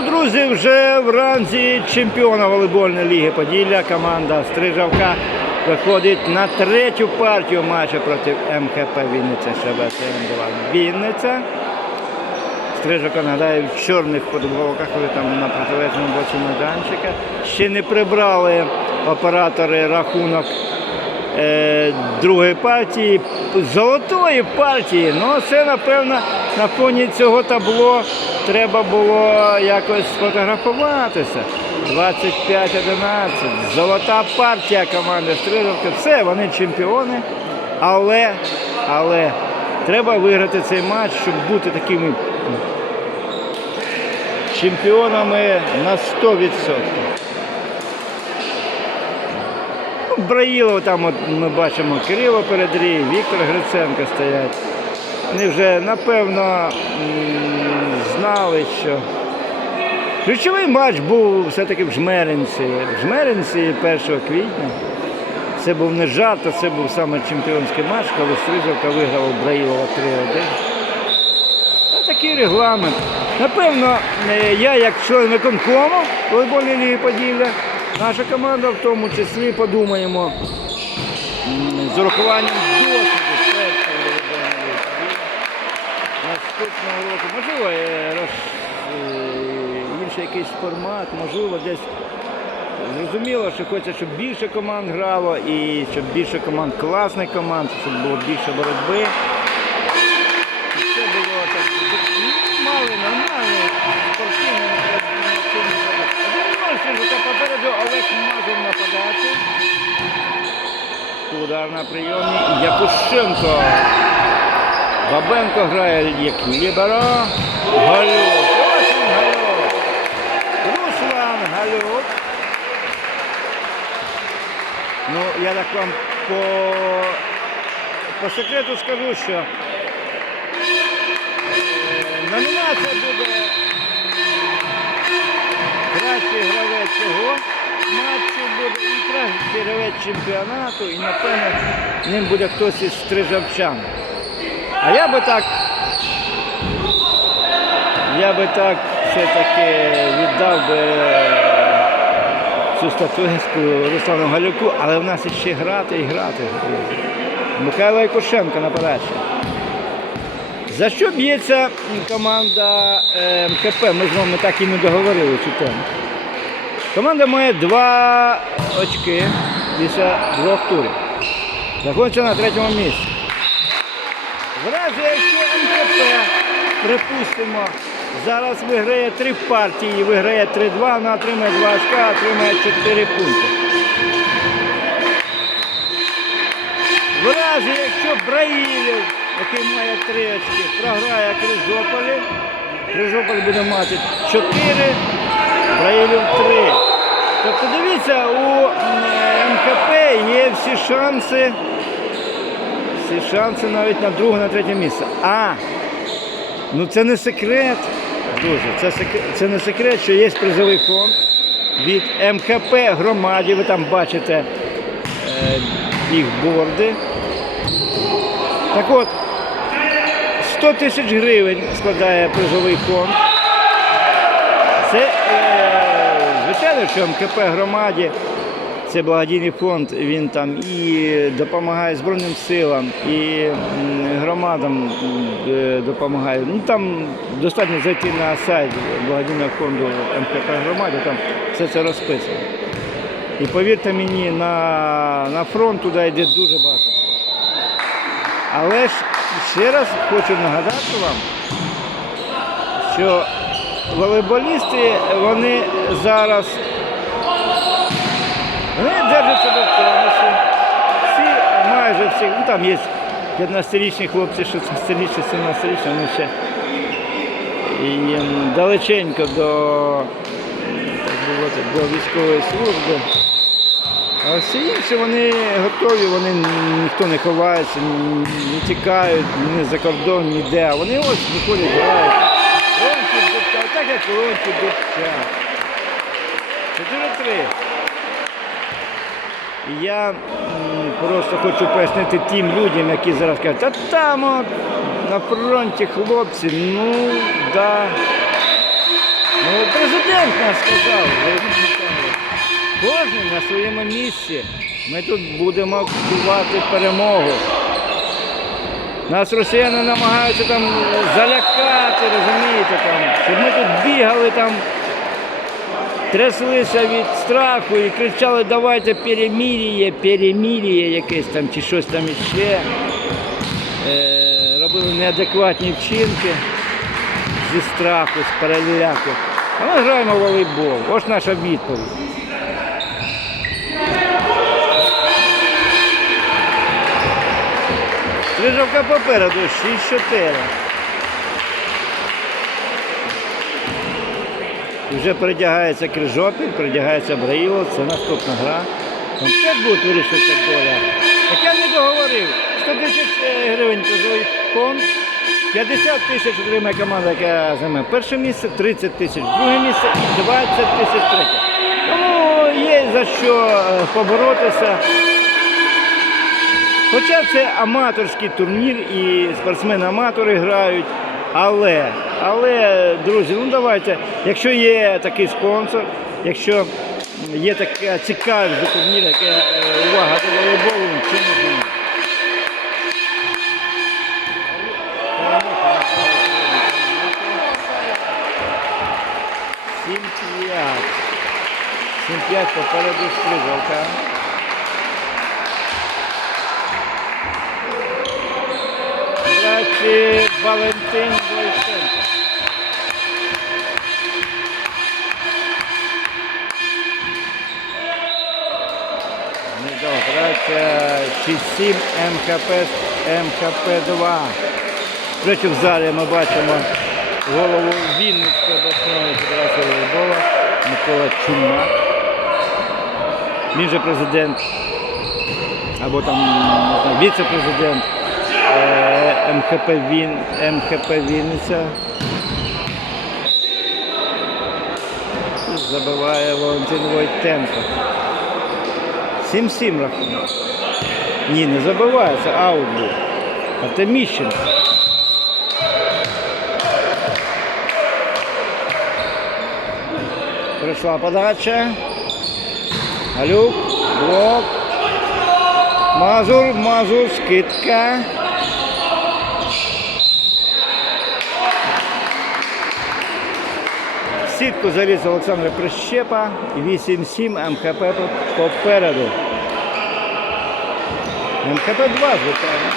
друзі, вже в ранзі чемпіона волейбольної ліги Поділля команда Стрижавка виходить на третю партію матчу проти МХП Вінниця ШБСМ-2 Вінниця. Стрижавка, нагадаю, в чорних футболках, ви там на протилежному боці майданчика. Ще не прибрали оператори рахунок е, другої партії, золотої партії. Ну, це, напевно, на фоні цього табло треба було якось сфотографуватися. 25-11. Золота партія команди Стрижавки. Все, вони чемпіони. Але, але треба виграти цей матч, щоб бути такими чемпіонами на 100%. Браїлов там от ми бачимо Кирило Передрій, Віктор Гриценко стоять. Вони вже напевно знали, що ключовий матч був все-таки в Жмеринці. В Жмеринці 1 квітня. Це був не жарт, а це був саме чемпіонський матч, коли Стрижавка виграла Браїлова 3-1. Такий регламент. Напевно, е, я як член виконкому волейбольної ліги Поділля, наша команда в тому числі подумаємо з урахуванням досвіду. Наступного року, можливо, е, роз, е, інший якийсь формат, можливо, десь зрозуміло, що хочеться, щоб більше команд грало і щоб більше команд класних команд, щоб було більше боротьби. І Все було так. ну, Мали нормально, спортивно. Один попереду Олег Мазур на подачі. Удар на прийомі. Якушенко. Бабенко грає як ліберо. Галюк. Він Галюк. Руслан Галюк. Ну, я так вам по, по секрету скажу, що е, номінація буде цього матчу буде і чемпіонату, і напевно ним буде хтось із стрижавчан. А я би так, я би так все-таки віддав би цю статуетку Руслану Галюку, але в нас ще грати і грати. Михайло Якушенко на подачі. За що б'ється команда е, МКП? Ми з вами так і не договорили цю тему. Команда має два очки після двох турів. Знаходиться на третьому місці. В разі, якщо МКП, припустимо, зараз виграє три партії, виграє 3-2, вона отримає 2 очка, отримає 4 пункти. В разі, якщо Браїлів, який має 3 очки, програє Крижополі, Крижополь буде мати 4, Браїлів 3. Тобто дивіться, у МКП є всі шанси всі шанси навіть на друге, на третє місце. А, ну це не секрет, друзі, це, секрет, це не секрет, що є призовий фонд від МХП громаді. Ви там бачите е, їх борди. Так от, 100 тисяч гривень складає призовий фонд. Це, що МКП громаді це благодійний фонд, він там і допомагає Збройним силам, і громадам е, допомагає. Ну там достатньо зайти на сайт благодійного фонду МКП громаді, там все це розписано. І повірте мені, на, на фронт туди йде дуже багато. Але ж ще раз хочу нагадати вам, що волейболісти вони зараз вони держаться до тонусу. Всі, майже всі, ну там є 15-річні хлопці, 16-річні, 17-річні, вони ще і, далеченько до, до військової служби. А всі інші вони готові, вони ніхто не ховається, не тікають ні за кордон, ніде. Вони ось виходять, грають. Дубчак, так як Рончик Дубчак. 4-3. Я просто хочу пояснити тим людям, які зараз кажуть, та там от, на фронті хлопці, ну да. Ну, президент наш сказав, кожен на своєму місці. Ми тут будемо кувати перемогу. Нас росіяни намагаються там залякати, розумієте, там, щоб ми тут бігали там, тряслися від страху і кричали, давайте перемір'я, перемір'я якесь там чи щось там іще. Е, робили неадекватні вчинки зі страху, з переляку. А ми граємо в волейбол. Ось наша відповідь. Крижовка попереду 6-4. Вже придягається Крижопіль, придягається Браїло, це наступна гра. Там теж буде вирішитися доля. Так я не договорив. 100 тисяч е, гривень призовий фонд, 50 тисяч отримає команда, яка займе перше місце, 30 тисяч друге місце і 20 тисяч третє. Тому є за що е, поборотися. Хоча це аматорський турнір і спортсмени-аматори грають, але, але, друзі, ну давайте, якщо є такий спонсор, якщо є така цікавість до турніру, яка е, увага до волейболу, б ні? Сім п'ять. Сім п'ять попереду стрижалка. Валентин 6-7 МХП МХП-2. До речі, в залі ми бачимо голову Вінницької обласної федерації волейбола Микола Чумак. Він же президент або там віце-президент е, МХП Він, МХП Вінниця. Забиває Валентин Войтенко. 7-7 рахунок. Ні, не забиває, це аут був. Артеміщенко. Прийшла подача. Галюк, блок. Мазур, Мазур, скидка. Сітку заліз Олександр Прищепа. 8-7 МХП попереду. МХП-2, звичайно.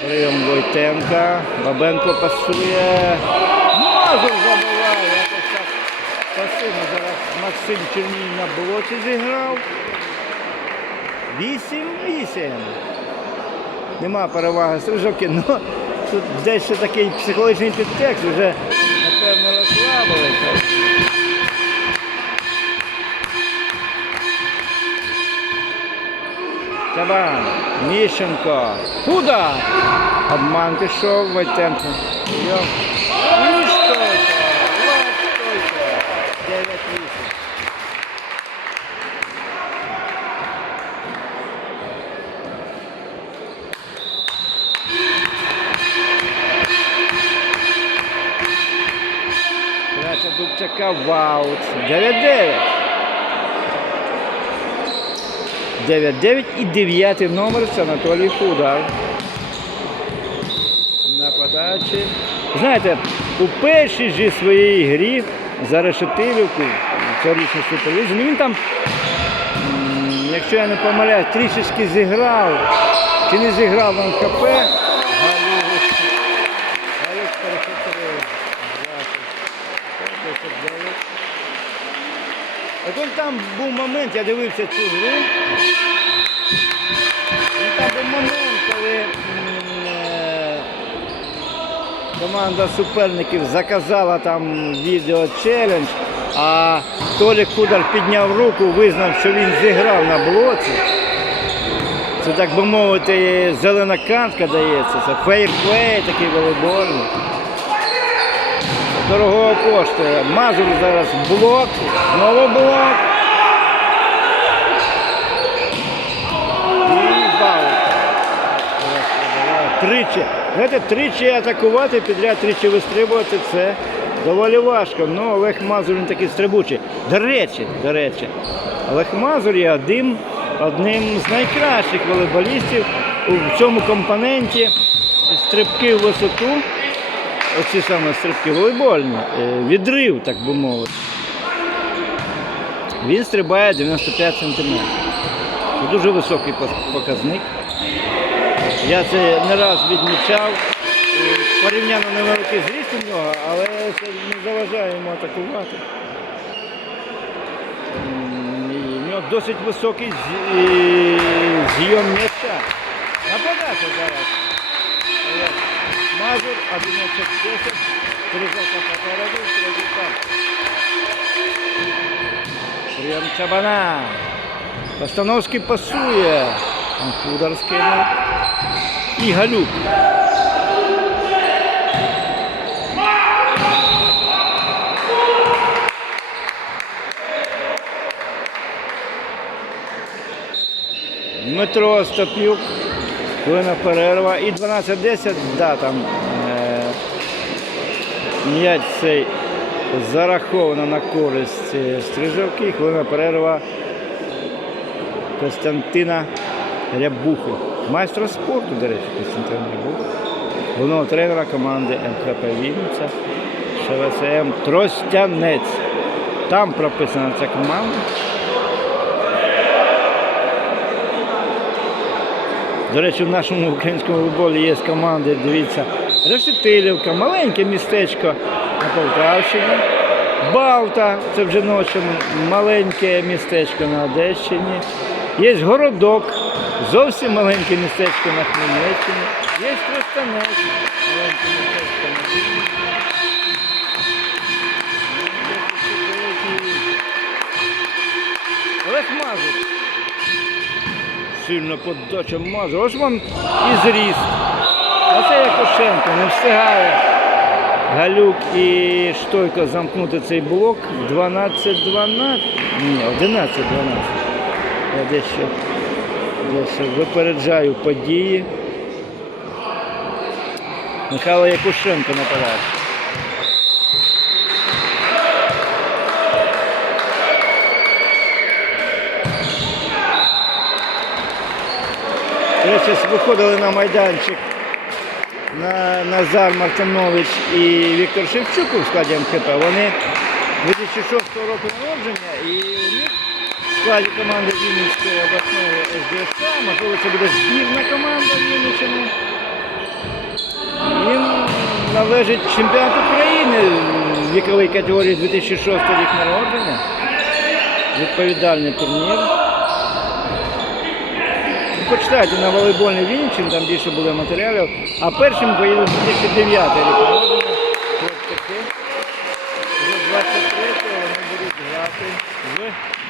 Прийом Войтенка. Бабенко пасує. Мазур забиває. Якось зараз Максим Черній на блоці зіграв. 8-8. Нема переваги Стрижовки, але тут десь ще такий психологічний підтекст, вже напевно розслабилися. Чабан, Міщенко. Худа! Обман пішов, Войтенко. Йо. В аут. 9-9. 9-9 і 9 номер це Анатолій Худар. На подачі. Знаєте, у першій же своїй грі за Решетилівку, цьогорічну суперлізу, ну він там, якщо я не помиляюсь, трішечки зіграв. Чи не зіграв на МКП? Галюк. Галюк перехитрив. 10-9. От он там був момент, я дивився цю гру. Там був момент, коли е, команда суперників заказала там відео челендж, а Толік Худар підняв руку, визнав, що він зіграв на блоці. Це так би мовити, зелена картка дається, це фейрплей такий волейбольний дорогого коштує. Мазур зараз блок, знову блок. Тричі. Знаєте, тричі атакувати, підряд тричі вистрибувати це доволі важко. Ну, Олег Мазур він такий стрибучий. До речі, до речі, Олег Мазур є одним, одним з найкращих волейболістів у цьому компоненті стрибки в висоту. Оці саме стрибки волейбольні, е, відрив, так би мовити. Він стрибає 95 см. Це дуже високий показник. Я це не раз відмічав. Порівняно невеликий зріст у нього, але це не заважає йому атакувати. У нього досить високий зйом м'яча. Нападати зараз. Олег Мазур, 11-10, Тризока попереду, третій там. Прийом Чабана. Постановський пасує. І Галюк. Дмитро Остапюк. Хвилина перерва. І 12-10, да, там е, м'яч цей зараховано на користь е, Стрижовки. Хвилина перерва Костянтина Рябухи. Майстра спорту, до речі, Костянтин Рябуха. Головного тренера команди МХП Вінниця, ШВСМ Тростянець. Там прописана ця команда. До речі, в нашому українському футболі є команди, дивіться, Решетилівка, маленьке містечко на Полтавщині. Балта, це в жіночому, маленьке містечко на Одещині. Є городок, зовсім маленьке містечко на Хмельниччині. Є Тростянець, маленьке містечко на Вінниці. Олег Мазур сильно подача мазу. Ось вам і зріст. А це Якошенко не встигає. Галюк і Штойко замкнути цей блок. 12-12. Ні, 11-12. Я дещо, дещо випереджаю події. Михайло Якушенко нападає. Речі, виходили на майданчик на Назар Мартинович і Віктор Шевчук у складі МХП. Вони 2006 року народження і у них в складі команди Вінницької обласної СДСК, можливо, це буде збірна команда Вінниччини. Їм належить чемпіонат України в віковій категорії 2006 рік народження. Відповідальний турнір. Почитайте на волейбольний Вінчин, там більше буде матеріалів. А першим поїде 2009 рік. Хлопчики. Вже 23-го вони будуть грати в